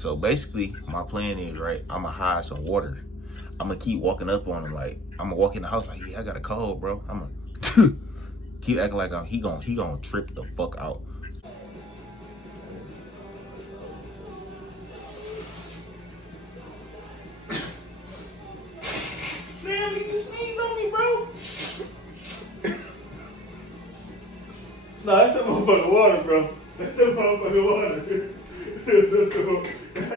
So basically, my plan is, right, I'm going to hide some water. I'm going to keep walking up on him. Like, I'm going to walk in the house like, yeah, I got a cold, bro. I'm going to keep acting like he gonna trip the fuck out. Damn, you just sneezed on me, bro. Nah, that's that motherfucking water, bro. That's that motherfucking water.